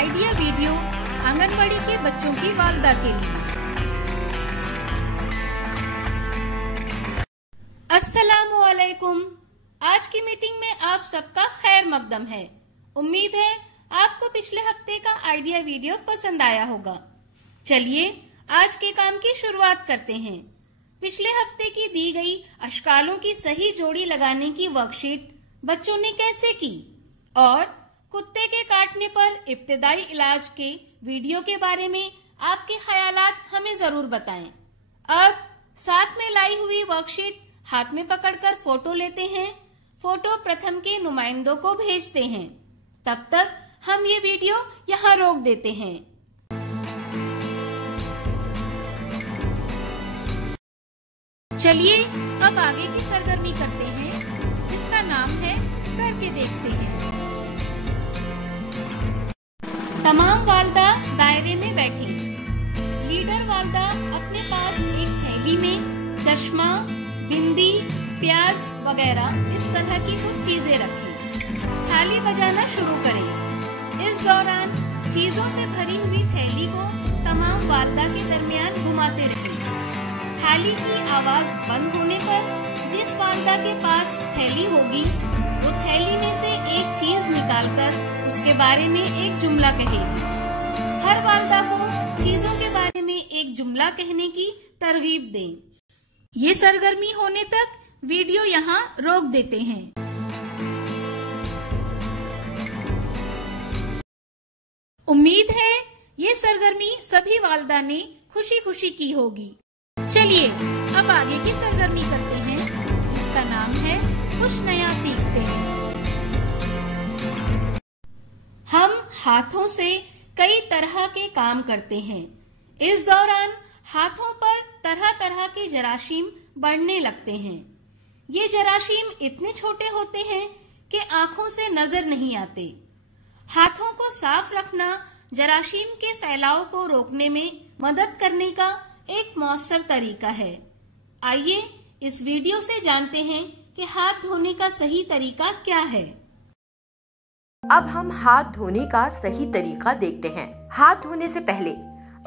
Idea video anganwadi के बच्चों की वालिदा के लिए। अस्सलामु अलैकुम। आज की मीटिंग में आप सबका खैर मकदम है। उम्मीद है आपको पिछले हफ्ते का आइडिया वीडियो पसंद आया होगा। चलिए आज के काम की शुरुआत करते हैं। पिछले हफ्ते की दी गई अशकालों की सही जोड़ी लगाने की वर्कशीट बच्चों ने कैसे की और कुत्ते के काटने पर इब्तिदाई इलाज के वीडियो के बारे में आपके ख्यालात हमें जरूर बताएं। अब साथ में लाई हुई वर्कशीट हाथ में पकड़कर फोटो लेते हैं। फोटो प्रथम के नुमाइंदों को भेजते हैं। तब तक हम ये वीडियो यहाँ रोक देते हैं। चलिए अब आगे की सरगर्मी करते हैं, जिसका नाम है करके देखते हैं। तमाम वालिदा दायरे में बैठी। लीडर वालिदा अपने पास एक थैली में चश्मा, बिंदी, प्याज वगैरह इस तरह की कुछ चीजें रखें। थाली बजाना शुरू करें। इस दौरान चीजों से भरी हुई थैली को तमाम वालिदा के दरमियान घुमाते रहें। थाली की आवाज बंद होने पर जिस वालिदा के पास थैली होगी वो थैली में से एक चीज निकालकर उसके बारे में एक जुमला कहेगी। हर वालिदा को चीजों के बारे में एक जुमला कहने की तरगीब दें। ये सरगर्मी होने तक वीडियो यहाँ रोक देते हैं। उम्मीद है ये सरगर्मी सभी वालिदा ने खुशी खुशी की होगी। चलिए अब आगे की सरगर्मी करते हैं, जिसका नाम है कुछ नया सीखते हैं। हम हाथों से कई तरह के काम करते हैं। इस दौरान हाथों पर तरह तरह के जरासीम बढ़ने लगते हैं। ये जरासीम इतने छोटे होते हैं कि आंखों से नजर नहीं आते। हाथों को साफ रखना जरासीम के फैलाव को रोकने में मदद करने का एक मौसर तरीका है। आइए इस वीडियो से जानते हैं कि हाथ धोने का सही तरीका क्या है। अब हम हाथ धोने का सही तरीका देखते हैं। हाथ धोने से पहले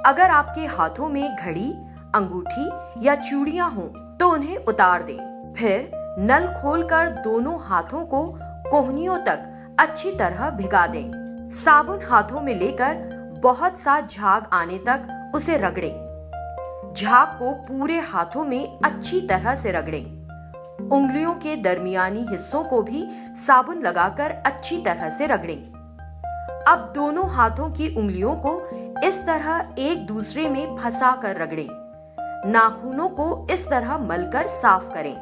अगर आपके हाथों में घड़ी, अंगूठी या चूड़ियां हों तो उन्हें उतार दें। फिर नल खोलकर दोनों हाथों को कोहनियों तक अच्छी तरह भिगा दें। साबुन हाथों में लेकर बहुत सा झाग आने तक उसे रगड़ें। झाग को पूरे हाथों में अच्छी तरह से रगड़ें। उंगलियों के दरमियानी हिस्सों को भी साबुन लगाकर अच्छी तरह से रगड़ें। अब दोनों हाथों की उंगलियों को इस तरह एक दूसरे में फंसा कर रगड़ें। नाखूनों को इस तरह मलकर साफ करें।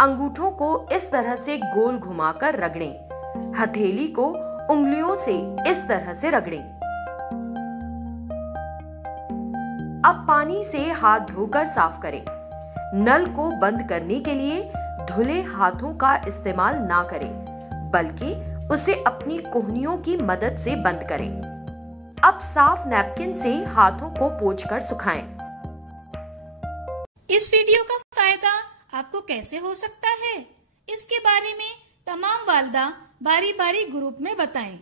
अंगूठों को इस तरह से गोल घुमाकर रगड़ें। हथेली को उंगलियों से इस तरह से रगड़ें। अब पानी से हाथ धोकर साफ करें। नल को बंद करने के लिए धुले हाथों का इस्तेमाल ना करें, बल्कि उसे अपनी कोहनियों की मदद से बंद करें। अब साफ नैपकिन से हाथों को पोंछकर सुखाएं। इस वीडियो का फायदा आपको कैसे हो सकता है, इसके बारे में तमाम वालिदा बारी बारी ग्रुप में बताएं।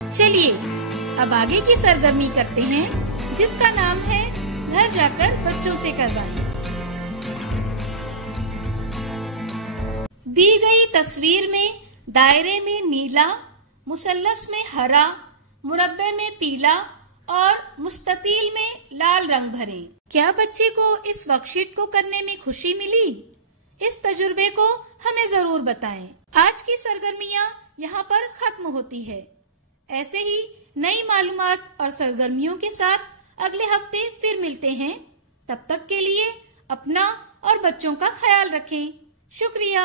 चलिए अब आगे की सरगर्मी करते हैं, जिसका नाम है घर जाकर बच्चों से करवाएं। दी गई तस्वीर में दायरे में नीला, मुसल्लस में हरा, मुरब्बे में पीला और मुस्ततील में लाल रंग भरें। क्या बच्चे को इस वर्कशीट को करने में खुशी मिली? इस तजुर्बे को हमें जरूर बताएं। आज की सरगर्मियां यहाँ पर खत्म होती है। ऐसे ही नई मालूमात और सरगर्मियों के साथ अगले हफ्ते फिर मिलते हैं। तब तक के लिए अपना और बच्चों का ख्याल रखें। शुक्रिया।